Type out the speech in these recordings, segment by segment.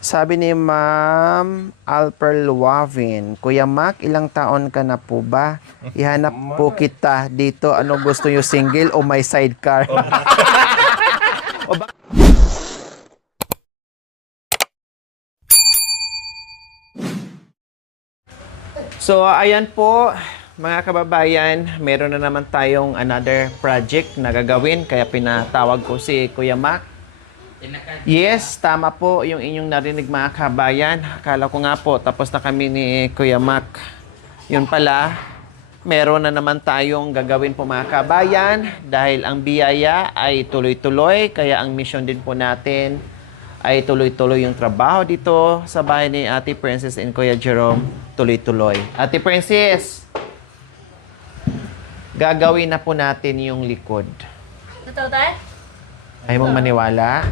Sabi ni Ma'am Alper Luavin, Kuya Mac, ilang taon ka na po ba? Ihanap po kita dito. Ano gusto nyo, single o may sidecar? O ba- So, ayan po, mga kababayan, meron na naman tayong another project na gagawin, kaya pinatawag ko si Kuya Mac. Yes, tama po yung inyong narinig, mga kabayan. Akala ko nga po, tapos na kami ni Kuya Mac. Yun pala, meron na naman tayong gagawin po, mga kabayan, dahil ang biyaya ay tuloy-tuloy, kaya ang mission din po natin ay tuloy-tuloy yung trabaho dito sa bahay ni Ate Princess and Kuya Jerome, tuloy-tuloy. Ate Princess, gagawin na po natin yung likod. Totoo tayo? Ayaw mong maniwala?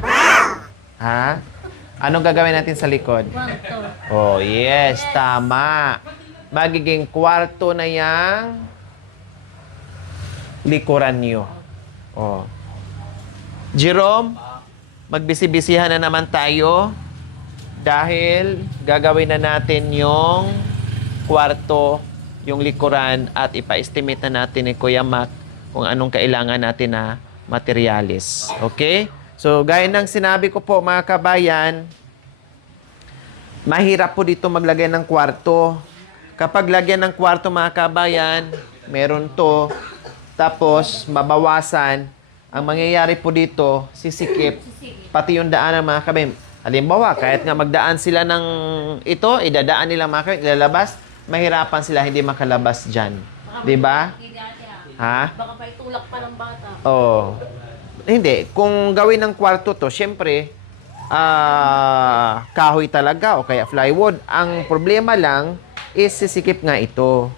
Ha? Anong gagawin natin sa likod? Kwarto. Oh, yes, tama. Magiging kwarto na yang likuran nyo. Oh. Jerome, magbisi-bisihan na naman tayo dahil gagawin na natin yung kwarto, yung likuran, at ipa-estimate na natin ni Kuya Mac kung anong kailangan natin na materialis. Okay? So, gaya ng sinabi ko po, mga kabayan, mahirap po dito maglagay ng kwarto. Kapag lagyan ng kwarto, mga kabayan, meron to, tapos mabawasan, ang mangyayari po dito, sisikip, pati yung daanan, mga kabayan. Halimbawa, kahit nga magdaan sila ng ito, idadaan nila, mga kabayan, ilalabas, mahirapan sila hindi makalabas dyan. Diba? Ha? Baka pa itulak pa ng bata. Oh. Hindi. Kung gawin ng kwarto to, syempre, kahoy talaga o kaya plywood. Ang problema lang is sisikip nga ito.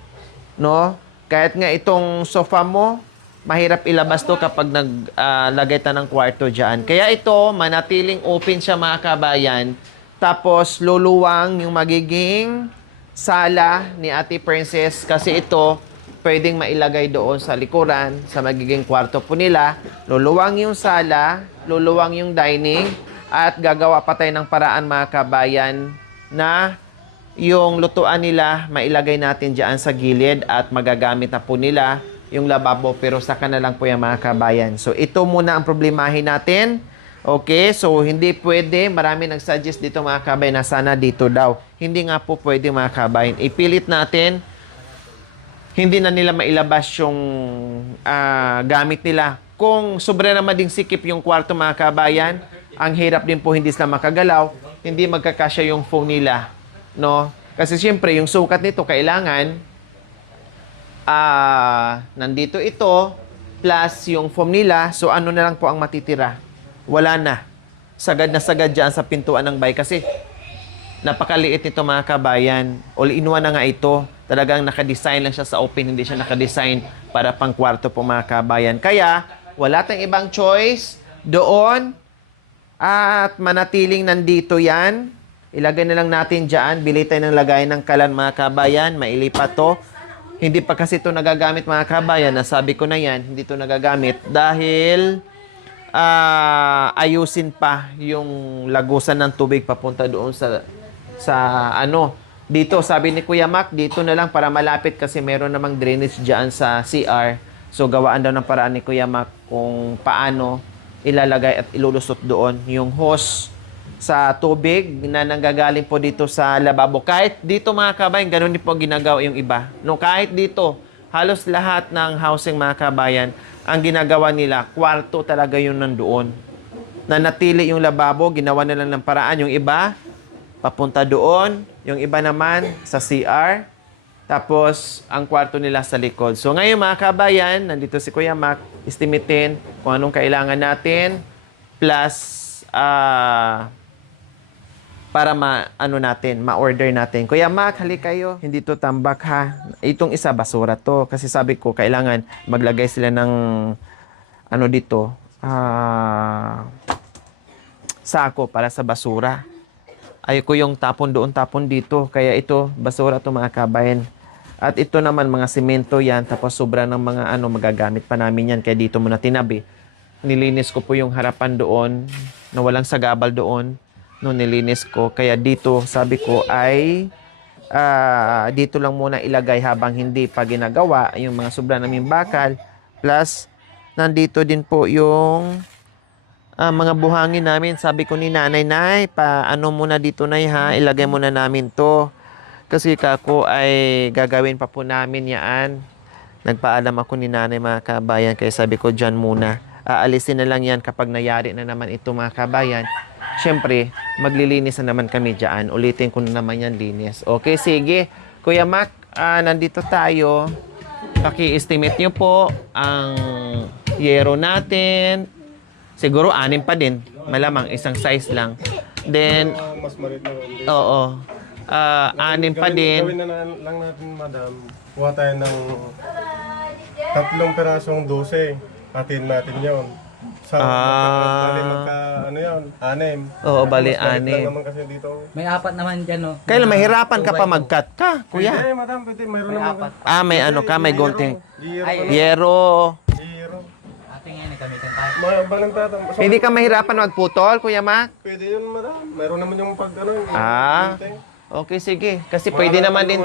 No? Kahit nga itong sofa mo, mahirap ilabas to kapag naglagay ta ng kwarto dyan. Kaya ito, manatiling open siya, mga kabayan. Tapos, luluwang yung magiging sala ni Ate Princess kasi ito, pwedeng mailagay doon sa likuran, sa magiging kwarto po nila. Luluwang yung sala, luluwang yung dining, at gagawa pa tayo ng paraan, mga kabayan, na yung lutuan nila, mailagay natin dyan sa gilid at magagamit na po nila yung lababo, pero saka na lang po yung, mga kabayan. So, ito muna ang problemahin natin. Okay, so hindi pwede, marami nag-suggest dito, mga kabayan, na sana dito daw. Hindi nga po pwede, mga kabayan. Ipilit natin, hindi na nila mailabas yung gamit nila. Kung sobra naman ding sikip yung kwarto, mga kabayan, ang hirap din po hindi sila makagalaw, hindi magkakasya yung phone nila. No? Kasi siyempre, yung sukat nito, kailangan nandito ito, plus yung foam nila, so ano na lang po ang matitira? Wala na. Sagad na sagad dyan sa pintuan ng bahay kasi napakaliit nito, mga kabayan. All-in-one na nga ito. Talagang nakadesign lang siya sa open, hindi siya nakadesign para pang kwarto po, mga kabayan. Kaya, wala tayong ibang choice doon at manatiling nandito yan. Ilagay na lang natin dyan. Bili tayo ng lagay ng kalan, mga kabayan. Mailipat to. Hindi pa kasi ito nagagamit, mga kabayan. Nasabi ko na yan, hindi ito nagagamit dahil ayusin pa yung lagusan ng tubig papunta doon sa dito, sabi ni Kuya Mac, dito na lang para malapit kasi meron namang drainage dyan sa CR. So, gawaan daw ng paraan ni Kuya Mac kung paano ilalagay at ilulusot doon yung hose sa tubig na nanggagaling po dito sa lababo. Kahit dito, mga kabayan, ganun din po ginagawa yung iba. No, kahit dito, halos lahat ng housing, mga kabayan, ang ginagawa nila, kwarto talaga yung nandoon. Nanatili yung lababo, ginawa na lang ng paraan. Yung iba, papunta doon. Yung iba naman sa CR. Tapos, ang kwarto nila sa likod. So, ngayon, mga kabayan, nandito si Kuya Mac, estimatein kung anong kailangan natin. Plus, para ma-order natin. Kuya Mac, hali kayo. Hindi to tambak, ha. Itong isa, basura to. Kasi sabi ko, kailangan maglagay sila ng dito, sako para sa basura. Ayoko yung tapon doon, tapon dito. Kaya ito, basura to, mga kabayan. At ito naman, mga simento yan. Tapos sobra ng mga magagamit pa namin yan. Kaya dito muna tinabi. Nilinis ko po yung harapan doon, na walang sagabal doon. no nilinis ko. Kaya dito, sabi ko ay dito lang muna ilagay habang hindi pa ginagawa yung mga sobra naming bakal. Plus, nandito din po yung mga buhangin namin. Sabi ko ni nanay, nay, ano muna dito, nay, ha? Ilagay muna namin to. Kasi kako ay gagawin pa po namin yan. Nagpaalam ako ni nanay, mga kabayan. Kaya sabi ko, dyan muna. Aalisin na lang yan kapag nayari na naman ito, mga kabayan. Siyempre, maglilinis na naman kami dyan. Ulitin ko na naman yan, linis. Okay, sige. Kuya Mac, nandito tayo. Paki-estimate nyo po ang yero natin. Siguro 6 pa din. Malamang isang size lang. Then, Mas marit na rin. oo. 6 pa din. Gawin na lang natin, madam. Kuha tayo ng 3 pirasong 12. Hatiin natin yon. Sa bali ano yun? 6. Oo, bali Mas marit 6. lang naman kasi dito. May 4 naman dyan, no? Kailan mahirapan ka pa mag-cut ka, kuya? Pwede, madam. Pwede. Mayroon naman. May ano ka, may gunting. Giro. Yero. Giro. Ating yan, gamitin tayo. Balang tatam. So, Hindi ka mahirapan magputol, kuya Mac? pwede yun, madam. Mayroon naman yung pag ano. yung gunting. Okay, sige. Kasi pwede naman din.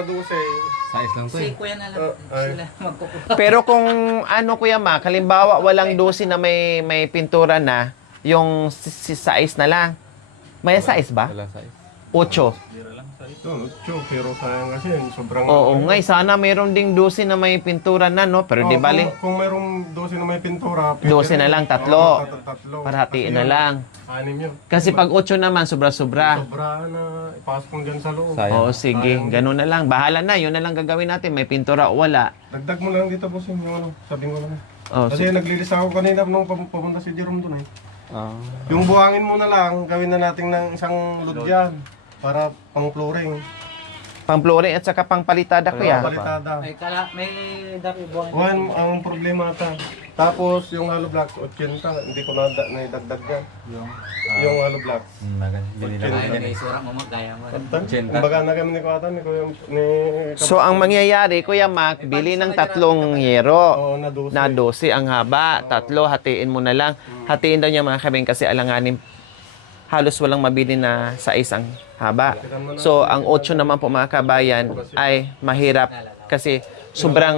Size lang to, eh. Si kuya na lang. Ay. Sila magkukuha. Pero kung ano, kuya Mac, halimbawa walang 12 na may pintura na, yung size na lang. May size ba? Wala size. 8. Ito, pero sayang kasi yun. Sobrang... Oo, ngay. Sana mayroon ding 12 na may pintura na, no? Pero di bali. Kung mayroong 12 na may pintura, 12 na lang, 3. tatlo. Para hatiin na lang. 6 yun. Kasi pag 8 naman, sobra-sobra. Sobra na ipasok mo dyan sa loob. Sayang. Oo, sige. Ganun na lang. Bahala na. Yun na lang gagawin natin. May pintura o wala. Dagdag mo lang dito, boss, yung ano, sabi ko lang. Oh, Kasi naglilis ako kanina nung pumunta si Jerome doon eh. Ah. Yung buhangin mo na lang, gawin na natin ng isang ludyan para pang flooring. pang-flooring at saka pang-palitada, kuya. Palitada. May dami buwan. One, ang problema ata. Tapos yung hollow blocks, 80, hindi ko naidagdag yan. Yung hollow blocks. Bili lang Ay, yan. may surang mo magkaya mo. Kumbaga na kami ni Kuwatan, ni So, ang mangyayari, Kuya Mac, bili ng 3 yero. Oo, na 12. Na 12 ang haba. 3, hatiin mo na lang. Hatiin daw niya mga kabing kasi alanganin halos walang mabili na sa isang haba. So, ang 8 naman po mga kabayan ay mahirap kasi sobrang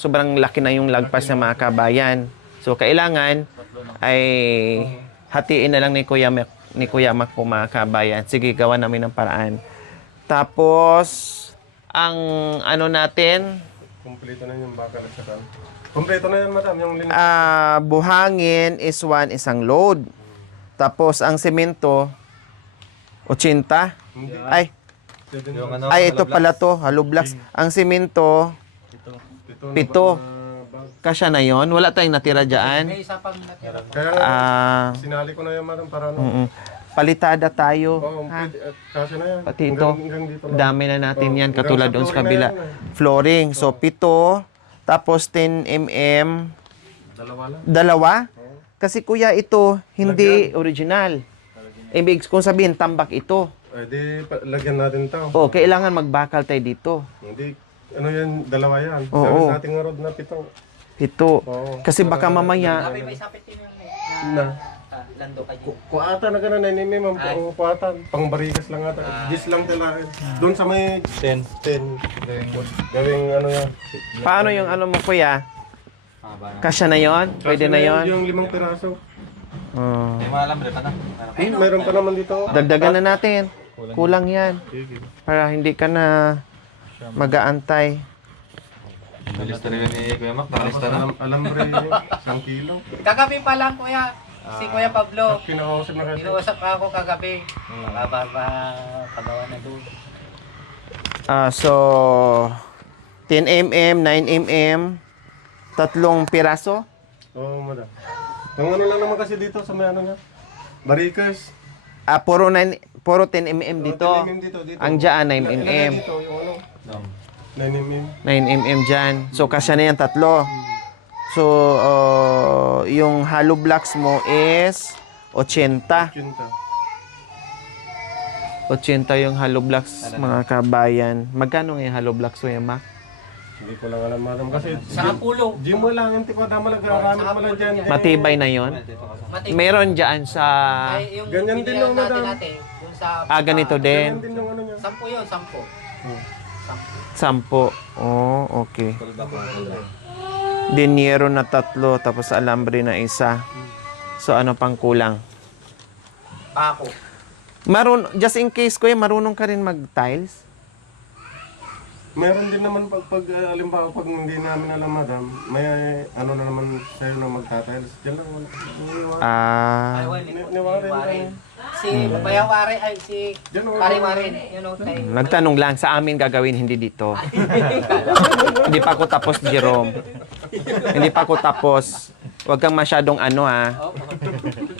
sobrang laki na yung lagpas ng mga kabayan. So, kailangan ay hatiin na lang ni Kuya Mac po mga kabayan. Sige, gawa namin ng paraan. Tapos, ang natin, Kompleto na yung bakal at saka. Kompleto na yan, madam. Yung linis. buhangin is 1 isang load. Tapos, ang semento, 80. Hindi. Ay, Yung ano, ito pala to, hollow blocks. Ang semento, Ito, 7. bag. Kasya na yon. Wala tayong natira dyan. May isa pang natira. Kaya nga, sinali ko na yan, madam, para ano. Palitada tayo. Oo, Ha? pwede. Kasi na yan. Pati ito, Hanggang dito lang. dami na natin yan. Hanggang Katulad sa doon sa flooring kabila. na yan, Flooring. So, 7. Tapos 10 mm. Dalawa lang. 2. Kasi kuya, ito hindi original. Ibig kung sabihin, tambak ito. Ay, di, lagyan natin ito. Oh, kailangan magbakal tayo dito. Hindi, ano yan, 2 yan. Oo. Gawin natin nga rod na 7. 7. Oo. Kasi baka mamaya, Sabi may sapit din yung Na. lando kayo. Kuata na gano'n, nainimim ang kuatan. Pang barikas lang ata. Gis lang tila. Doon sa may 10. 10. Gawing ano yan. paano yung mo kuya? Kasya na yon? Pwede na yon? Yung 5 piraso. Oh. May mga alambre pa na. Mayroon pa naman dito. Dagdagan na natin. Kulang yan. Para hindi ka na mag-aantay. Bilis na rin ni Kuya Mac. Tapos Nakalista na. alambre, 1 kilo. Kagabi pa lang, kuya. Si Kuya Pablo. Kinakausap na kasi. Inuusap ako kagabi. Pagawa na doon. So, 10 mm, 9 mm, 3 piraso. Oo, madam. Ang ano lang naman kasi dito sa may ano nga. Barikas. Puro 10 mm dito. 10 mm dito. Ang dyan, 9 Ilagay mm. dito yung ano. 9 mm. 9 mm dyan. So, kasya na yan 3. So, yung hollow blocks mo is 80. Kinta. 80 yung hollow blocks, mga kabayan. Magkano nga yung hollow blocks, Kuya Mac? Hindi ko lang alam, madam. Kasi Sa pulo. di mo lang, hindi ko dama lang gagamit mo lang dyan. Matibay na yon. Meron dyan sa... Ay, yung Ganyan din binili yung natin madam. natin. Yung sa... ganito din. Ganyan din yung ano niya. 10 yun, 10. Hmm. 10. Oh, okay. Dinyero na 3, tapos alambre na 1. So, ano pang kulang? Pako. Just in case, kuya, marunong ka rin mag-tiles? Meron din naman alimbawa pag hindi namin alam, madam, may ano na naman sa'yo na magtatiles. Diyan lang, wala. Ay, wala. Niwarin lang. Si Bayawari, ay si Diyan, oh, Karimarin. Yun o, tayo. Nagtanong lang, sa amin gagawin, hindi dito. Hindi pa ako tapos, Jerome. Hindi pa ako tapos. Huwag kang masyadong ano, ha.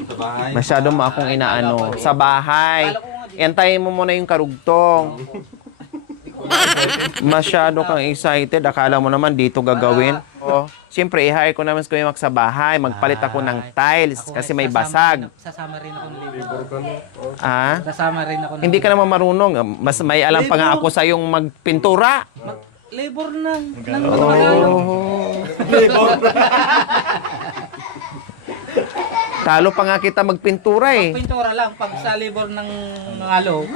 Sa bahay. Masyadong mo akong inaano. Sa bahay. Antayin mo muna yung karugtong. Masyado kang excited. Akala mo naman dito gagawin. Oh, siyempre, i-hire ko naman si Kuya Mac sa bahay. Magpalit ako ng tiles kasi may basag. Sasama rin ako ng labor. Libor ka na. Oh. Ah? Sasama rin ako ng Hindi ka naman marunong. Mas may alam pa nga ako sa yung magpintura. labor ng Oh. Talo pa nga kita magpintura eh. pintura lang. Pag sa labor ng alo.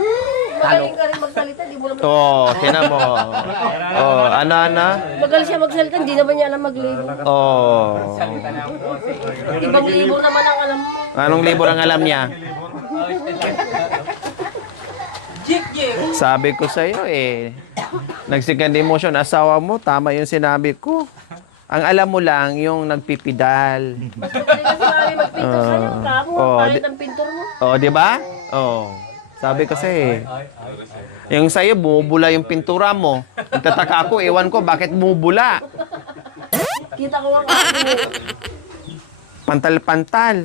Magaling ka rin magsalita, di mo naman. Oh, tinan mo. Oh, ano? Magaling siya magsalita, hindi naman niya alam mag-labor. Oh. Ibang libro naman ang alam mo. Anong libro ang alam niya? Jik. Sabi ko sa iyo eh. Nag-second emotion asawa mo, tama yung sinabi ko. Ang alam mo lang yung nagpipidal. Hindi kasi marami magpintor sa'yo. Kamo, Oh, palit ang pintor mo. Oh, di ba? Oh. Sabi ko sa'yo eh. Yung sa'yo, bumubula yung pintura mo. Nagtataka ako, ewan ko, bakit bumubula? Kita ko nga kasi. Pantal-pantal.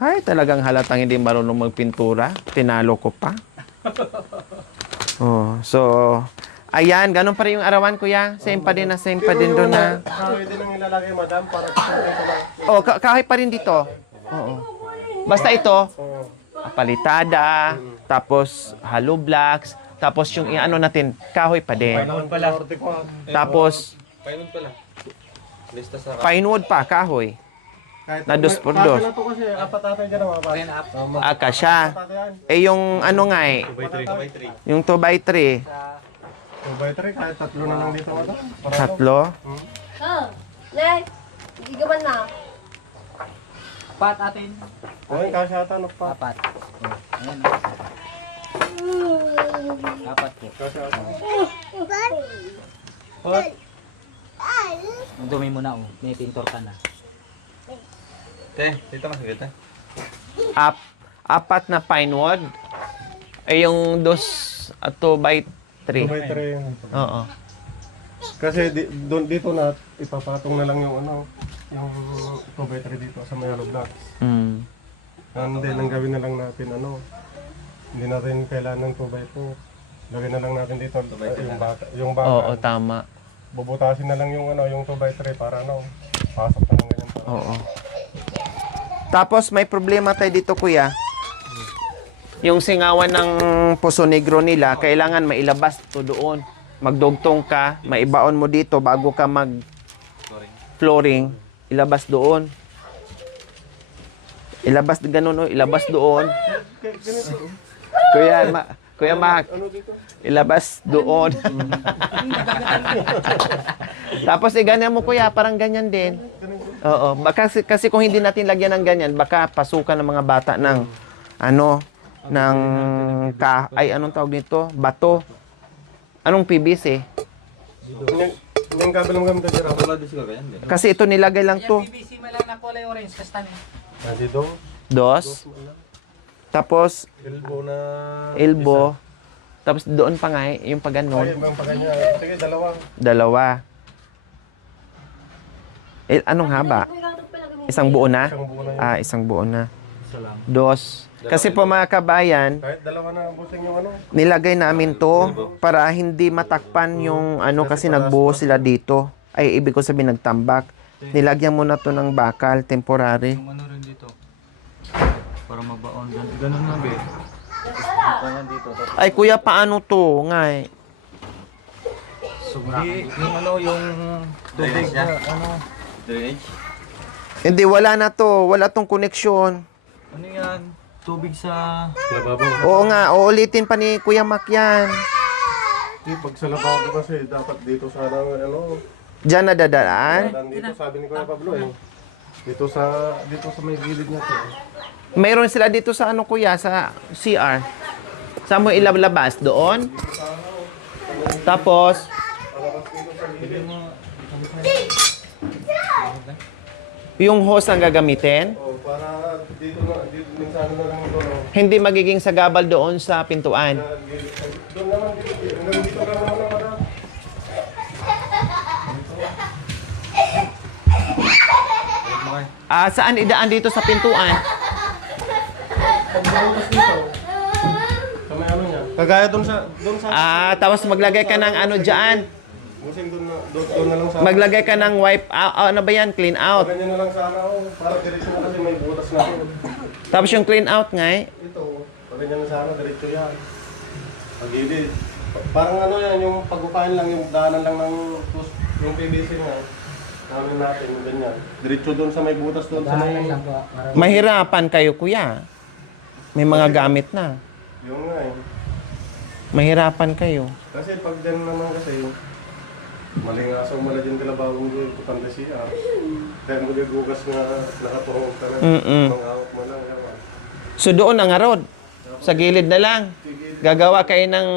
Ay, talagang halatang hindi marunong magpintura. Tinalo ko pa. Oh, so, ayan, ganun pa rin yung arawan, kuya. Same pa din doon na. Kahoy din ang ilalagay, madam, para ito lang. Oh, kahoy pa rin dito. Oo. Basta ito, palitada, tapos hollow blocks, tapos yung ano natin, kahoy pa din. Tapos, pine wood pa, kahoy. Na dos por dos. Kasi na to kasi, apat ata dyan ang mga Akasya. Eh yung ano nga eh, yung 2x3, 2x3, kahit 3 na lang dito, madam. Para tatlo. Ha? Nay, hindi ka man na. Pat atin. okay, kasi ata, no pa. Apat. Ayan. Apat po. Ang dumi mo na oh. May pintor ka na. Te, dito ka sa gita. Apat na pine wood. Eh yung 2x3. 2x3. Oo. Kasi dito na, ipapatong na lang yung ano, yung 2x3 dito sa may hollow blocks. Mm. And then, ang gawin na lang natin, ano, hindi natin kailangan ng 2x2. Lagyan na lang natin dito yung baka. Oo, tama. Bubutasin na lang yung ano, yung 2x3 para ano, pasok na lang ganyan para. Oo. Tapos may problema tayo dito, kuya. Yung singawan ng Puso Negro nila, kailangan mailabas to doon. Magdugtong ka, maibaon mo dito bago ka mag flooring, ilabas doon. Ilabas ganun, oh, ilabas doon. Kuya Mac, ilabas doon. Tapos ganyan mo, kuya, parang ganyan din. Oo, baka kasi kung hindi natin lagyan ng ganyan, baka pasukan ng mga bata ng ano, ng anong tawag nito? Bato. Anong PVC? Yung kabel mo gamit dyan. Wala din siguro yan. Kasi ito nilagay lang to. PVC mo lang na kulay orange. Kastan eh. Nandito, Dos. Tapos elbow na... elbow. Tapos doon pa nga yung pag Ay, ganon. ibang pa ganyan. Sige, Dalawa. Anong haba? Isang buo na? Isang buo na yun. Isang buo na. Dos. Kasi po mga kabayan, Kahit dalawa na busing yung ano. nilagay namin to para hindi matakpan yung ano kasi nagbuo sila dito. Ay, ibig ko sabihin nagtambak. Nilagyan mo na to ng bakal, temporary. Yung ano rin dito. Para mabaon. Ganun na, be. Ay, kuya, paano to? Nga eh. Hindi, yung ano, yung tubig na, ano, drainage. Hindi, wala na to. Wala tong koneksyon. Ano yan? Tubig sa... Lababo. Oo nga, uulitin pa ni Kuya Mac yan. Pag sa lababo kasi, dapat dito sana, ano, Diyan na dadaan. dito sabi ni Kuya Pablo eh. Dito sa may gilid niya to. Mayroon sila dito sa ano kuya, sa CR. Saan mo ilabas? Doon? Tapos, yung hose ang gagamitin, Oh, para dito minsan na lang ito, no. hindi magiging sagabal doon sa pintuan. Doon naman dito ka naman madam. Saan idaan dito sa pintuan? Pagbubukas dito. Sa may ano niya. Kagaya doon sa Tapos maglagay ka ng ano dyan. Musin doon na lang sa Maglagay ka ng wipe out. Ano ba yan? Clean out. ganyan na lang sana oh, para diretso na kasi may butas na ito. Tapos yung clean out nga Ito, ganyan na sana diretso yan. Pagilid. Parang ano yan, yung pag-upahin lang, yung daanan lang ng yung PVC nga. Namin natin, yung ganyan. Diretso doon sa may butas doon sa may... mahirapan kayo kuya. May mga gamit na. Yung nga eh. Mahirapan kayo. Kasi pag dyan naman kasi, mali nga sa umala dyan tila bagong doon, putang siya. Kaya magagugas nga nakatungog ka na. Mangawak mo lang. Yaman. So doon ang arod. Sa gilid na lang. Gagawa kayo ng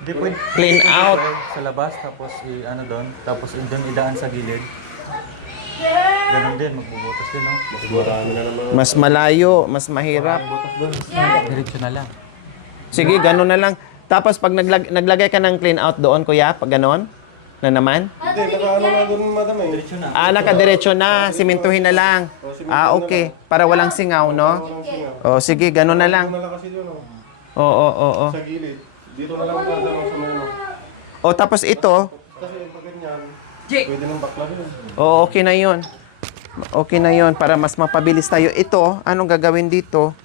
Hindi pwede. clean out. Sa labas, tapos ano doon, tapos doon idaan sa gilid. Ganun din, magbubutas din, no? Marami na naman. Mas malayo, mas mahirap. Butas doon, diretso na lang. Sige, gano'n na lang. Tapos pag naglagay ka ng clean out doon, kuya, pag gano'n, na naman? Hindi, nakaano na doon madam eh. Diretso na. Nakadiretso na, simintuhin na lang. Okay. Para walang singaw, no? Walang singaw. O, sige, gano'n na lang. Doon na lang kasi yun oh. Oo. Sa gilid. Dito na lang kada sa may ano. O, tapos ito, Kasi pag ganyan, pwede nang bakla yun. okay na yun. Okay na yun, para mas mapabilis tayo. Ito, anong gagawin dito?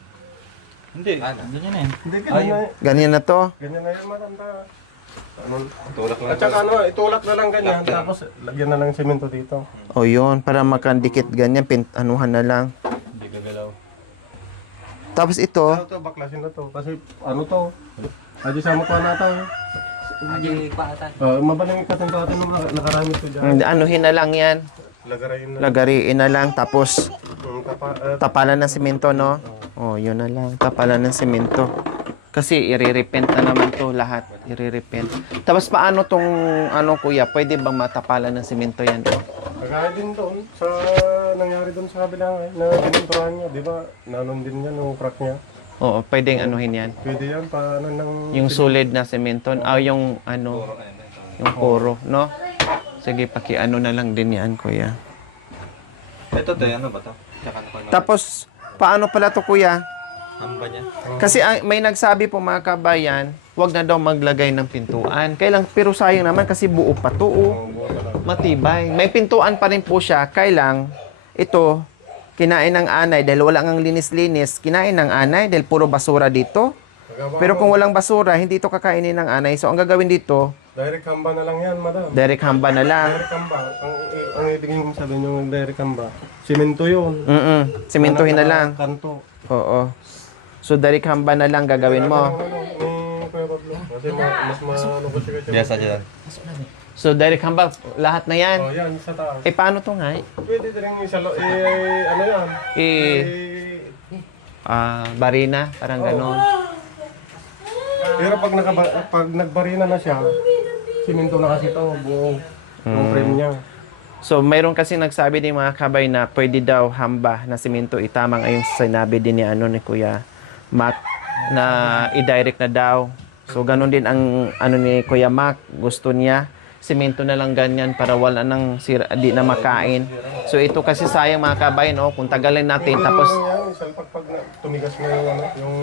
Hindi, doon yun eh. Hindi, ganyan na Ganyan na to. Ganyan na yan, madam. Ano? Tulak lang. At saka ano, itulak na lang ganyan. Tapos lagyan na lang ng semento dito. O yun, para makandikit ganyan, anuhan na lang. Hindi gagalaw. Tapos ito, Ano to, baklasin na to. Kasi ano to, adi sa mukha na to. Aji pa atan. Mabalang katin-katin nung nakarami to dyan. anuhin na lang yan. Lagarayin na. Lagariin na lang, tapos tapalan ng simento, no? Oh, yun na lang. Tapalan ng simento. Kasi i-repent na naman to lahat. I-repent. Tapos paano tong, ano kuya, pwede bang matapalan ng simento yan? Kagaya din doon sa nangyari doon sa kabila na pininturahan niya, di ba? Nanon din yan yung crack niya. Oo, pwedeng anuhin yan. Pwede yan, paano ng... Yung solid na semento, yung ano, yung puro, no? Sige, paki-ano na lang din yan, kuya. Ito to, ano ba to? Tsaka ano pa Tapos, paano pala to, kuya? hamba niya. Kasi may nagsabi po mga kabayan, wag na daw maglagay ng pintuan. Pero sayang naman kasi buo pa to, oh. Matibay. May pintuan pa rin po siya. Kailang, ito, kinain ng anay dahil wala ngang linis-linis. Kinain ng anay dahil puro basura dito. Pero kung walang basura, hindi ito kakainin ng anay. So, ang gagawin dito, Direct hamba na lang yan, madam. direct hamba na lang. Direct hamba. Ang ibig sabihin yung direct hamba. Simento yun. Simentohin na lang. Kanto. Oo. So, direct hamba na lang gagawin mo. Ni Kuya Pablo. Kasi mas maano ko siya. Yes, dyan. So, direct hamba, lahat na yan. Oh, yan, sa taas. Paano to nga? Pwede din yung isa, ano yan? Barina, parang ganon. Pero pag nagbarina na siya, simento na kasi ito, buong frame niya. So, mayroon kasi nagsabi din mga kabay na pwede daw hamba na simento itamang ayong sinabi din ni Kuya Mac na i-direct na daw. So, ganun din ang ni Kuya Mac. Gusto niya, simento na lang ganyan para wala nang di na makain. So, ito kasi sayang mga kabay, no? Kung tagalin natin, tapos Pag tumigas na yung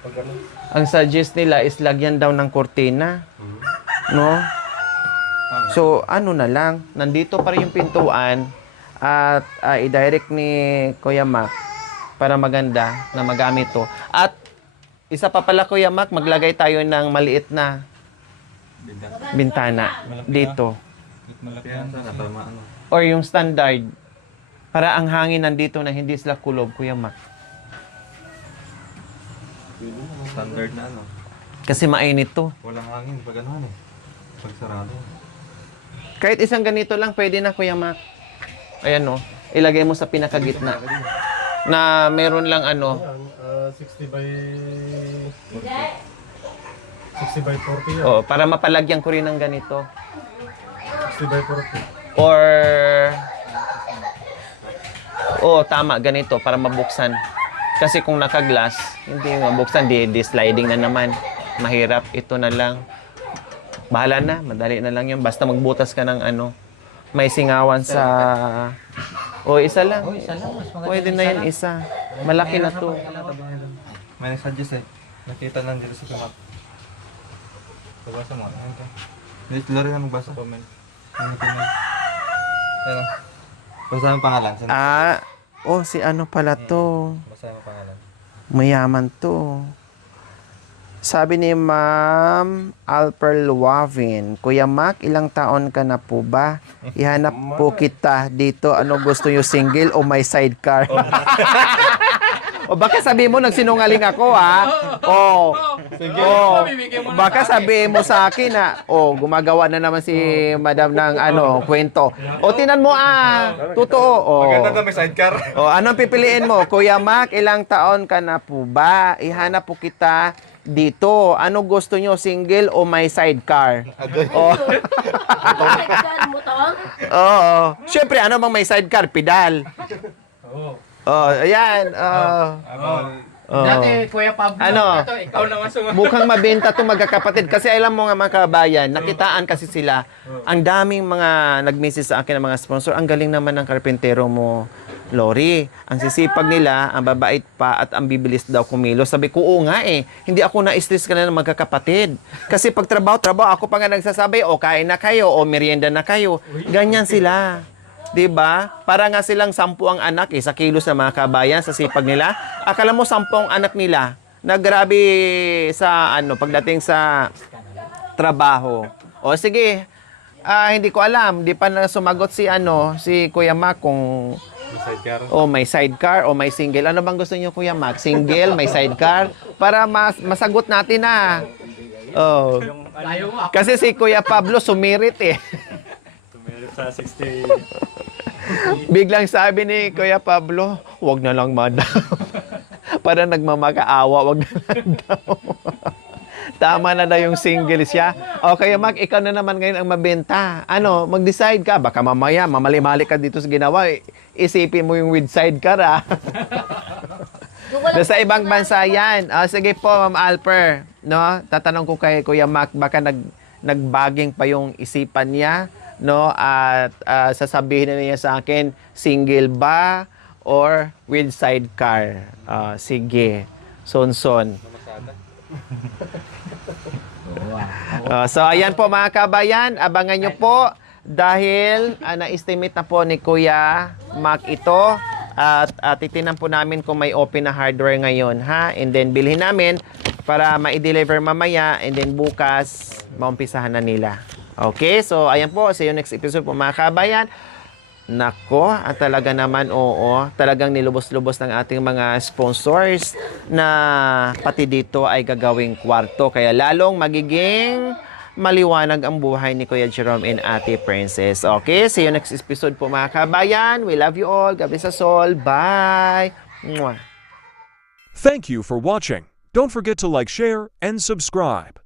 pag ano. ang suggest nila is lagyan daw ng kortina. No? So, ano na lang, nandito pa rin yung pintuan at i-direct ni Kuya Mac para maganda na magamit to. At isa pa pala Kuya Mac, maglagay tayo ng maliit na Bintana. Dito. Malaki yan sana para maano. Or yung standard. Para ang hangin nandito na hindi sila kulob, Kuya Mac. Standard na ano. Kasi mainit to. Walang hangin pag ano eh. Pag sarado. Kahit isang ganito lang, pwede na, Kuya Mac. Ayan o. Ilagay mo sa pinakagitna. Na meron lang ano. Yan, 60 by 40 yan. Oh, para mapalagyan ko rin ng ganito. 60 by 40. Or... Oo, tama. Ganito. Para mabuksan. Kasi kung naka-glass, hindi mabuksan. Di sliding na naman. Mahirap. Ito na lang. Bahala na. Madali na lang yun. Basta magbutas ka ng ano. May singawan sa... O, isa lang. Oh, isa lang. Mas maganda Pwede yung na isa yan lang. isa. Malaki na to. May nagsuggest eh. Nakita lang dito sa map. Babasa mo. Ayun ka. Hindi sila rin na magbasa. Comment. Ayun o. Basta ang pangalan. Si ano pala to. Basta ang pangalan. Mayaman to. Sabi ni Ma'am Alper Luavin, Kuya Mac, ilang taon ka na po ba? Ihanap po kita dito. Ano gusto nyo, single o may sidecar? O baka sabi mo, nagsinungaling ako, ha? O, baka sabi mo sa akin, ha? O, gumagawa na naman si Madam ng kwento. O, tinan mo, totoo. O, Maganda na may sidecar. o, anong pipiliin mo? Kuya Mac, ilang taon ka na po ba? Ihanap po kita dito. Ano gusto nyo, single o may sidecar? O, Kailan mo to? oo. Siyempre, ano bang may sidecar? Pedal. Oh, ayan. Dati, Kuya Pablo, Ano? ito, ikaw naman sumunod. Mukhang mabenta to magkakapatid. Kasi alam mo nga mga kabayan, nakitaan kasi sila. Ang daming mga nag-message sa akin ng mga sponsor. Ang galing naman ng karpentero mo, Lori. Ang sisipag nila, ang babait pa, at ang bibilis daw kumilos. Sabi ko, oo nga eh. Hindi ako na-stress ka na ng magkakapatid. Kasi pag trabaho, ako pa nga nagsasabi, o kain na kayo, o merienda na kayo. Ganyan sila. 'Di ba? Para nga silang 10 ang anak sa kilos ng mga kabayan sa sipag nila. Akala mo 10 ang anak nila. Nagrabe sa pagdating sa trabaho. O sige. Hindi ko alam, di pa na sumagot si Kuya Mac kung Sidecar. may sidecar o may single. Ano bang gusto niyo, Kuya Mac? Single, may sidecar para masagot natin na. Oh. Ayaw mo ako. Kasi si Kuya Pablo sumirit eh. Meron sa 60. Biglang sabi ni Kuya Pablo, wag na lang, madam. Para nagmamakaawa, wag na lang daw. Tama na daw yung single siya. O Kuya Mac, ikaw na naman ngayon ang mabenta. Mag-decide ka. Baka mamaya, mamali-mali ka dito sa ginawa. Isipin mo yung with sidecar, Nasa ibang bansa yan. Sige po, Ma'am Alper. No? Tatanong ko kay Kuya Mac, baka nagbaging pa yung isipan niya. No, at sasabihin na niya sa akin, single ba or with sidecar? Sige. Son. So ayan po mga kabayan, abangan nyo po dahil na-estimate na po ni Kuya Mac ito at titinan po namin kung may open na hardware ngayon, ha? And then bilhin namin para ma-deliver mamaya and then bukas maumpisahan na nila. Okay, so ayan po, see you next episode po mga kabayan. Nako, talaga naman, talagang nilubos-lubos ng ating mga sponsors na pati dito ay gagawing kwarto. Kaya lalong magiging maliwanag ang buhay ni Kuya Jerome and Ate Princess. Okay, see you next episode po mga kabayan. We love you all. God bless us all. Bye! Mwah. Thank you for watching. Don't forget to like, share, and subscribe.